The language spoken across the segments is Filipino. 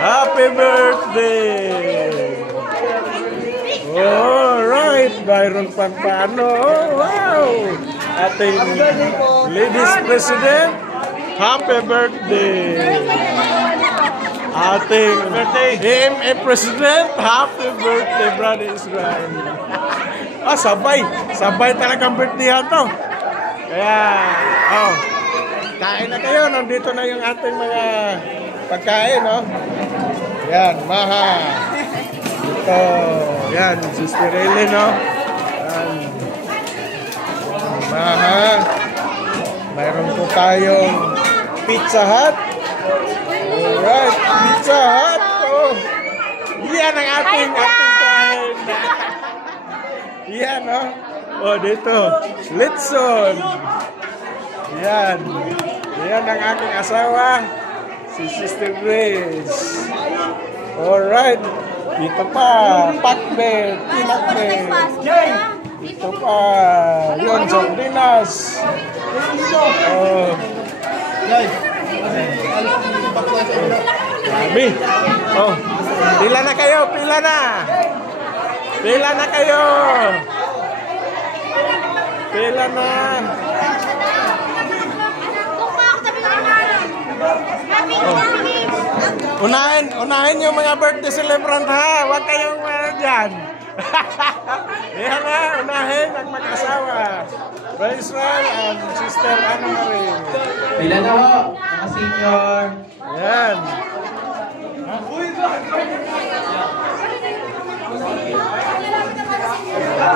Happy birthday! Alright, Byron Pampano. Oh, wow! Ating Ladies President, happy birthday! Ating AMA President, happy birthday, Brother Israel. Ah, sabay. Sabay talagang birthday to. Kaya, oh, kain na kayo. Nandito na yung ating mga pagkain, no? Yan, Maha. Ito, yan, Sister Ellen, no? Yan. Maha. Mayroon po tayong Pizza Hut. Alright, Pizza Hut. Oh. Yan ang ating kain. Yan, no? Oh, dito. Litson. Yan. Yan ang aking asawa. Si Sister Grace. Alright. Dito pa. Pakbet. Pinakbet. Dito pa. Yun, sardinas. Oh. Sabi. Oh. Pila na kayo. Pila na. Pila na kayo. Pila na. Oh. Unahin yung mga birthday celebrant, ha. Huwag kayong dyan. Yan na, unahin ang mag-asawa. Brother Israel and Sister Anna Marie. Pila na ho, mga senior. Yan.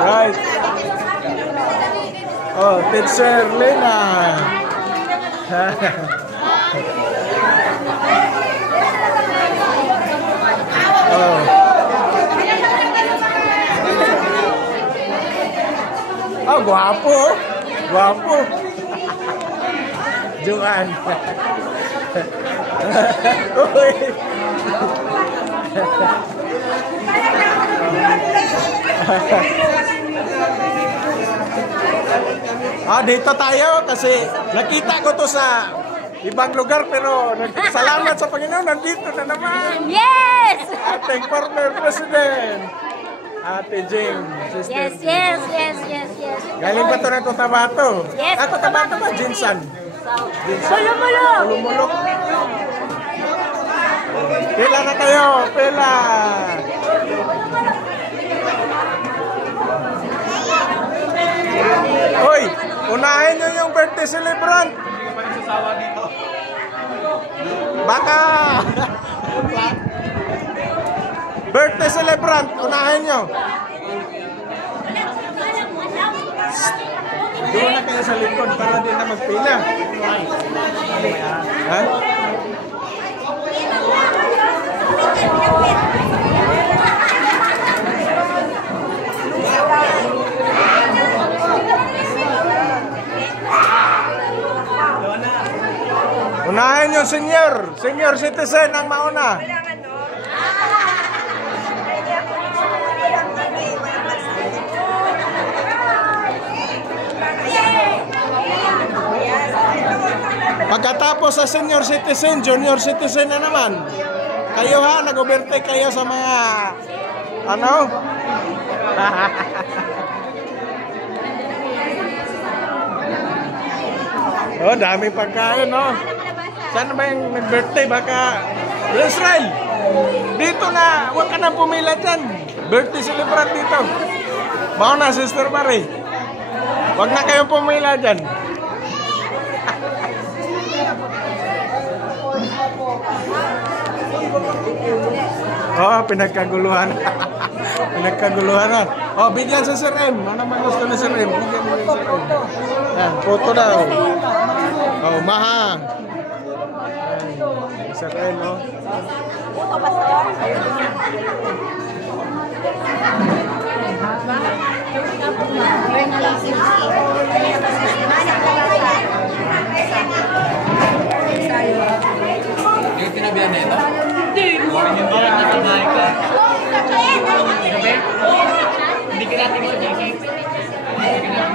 Right. Oh, Teacher Lena. Oh. Oh, guwapo. Guwapo. Juan. Uy. Dito tayo kasi nakita ko to sa ibang lugar pero salamat sa Panginoon, nandito na naman. Yes! Ating former president, Ate Jane. Yes. Galing pa to ng Cotabato. Yes, Cotabato ba? Jinsan. Pulumulok. Pila na kayo, pila. Hoy, unahin nyo yung birthday celebrant. Hindi pa nagsasawa dito. Baka. Birthday celebrant, unahin nyo. Doon na kayo sa likod para din na magpila. Ha? Unahin yung senior citizen ang mauna. Pagkatapos sa senior citizen, junior citizen na naman. Kayo ha, nag-overtake kayo sa mga ano? Oh, dami pagkain, no? Saan ba yung nag-birthday? Baka Israel, dito na, huwag ka na pumila dyan. Birthday celebrant dito. Bao na, Sister Marie. Huwag na kayong pumila dyan. Oh, pinagkaguluhan. Pinagkaguluhan na. Oh, bigyan sa Sir M. Ano naman gusto na Sir M? Bigyan mo yung Sir M. Yan, photo daw. Oh, Maha. Yan, Sir M, oh. Yung tinabihan na ito? Hindi ka natin sa jacket. Hindi ka natin.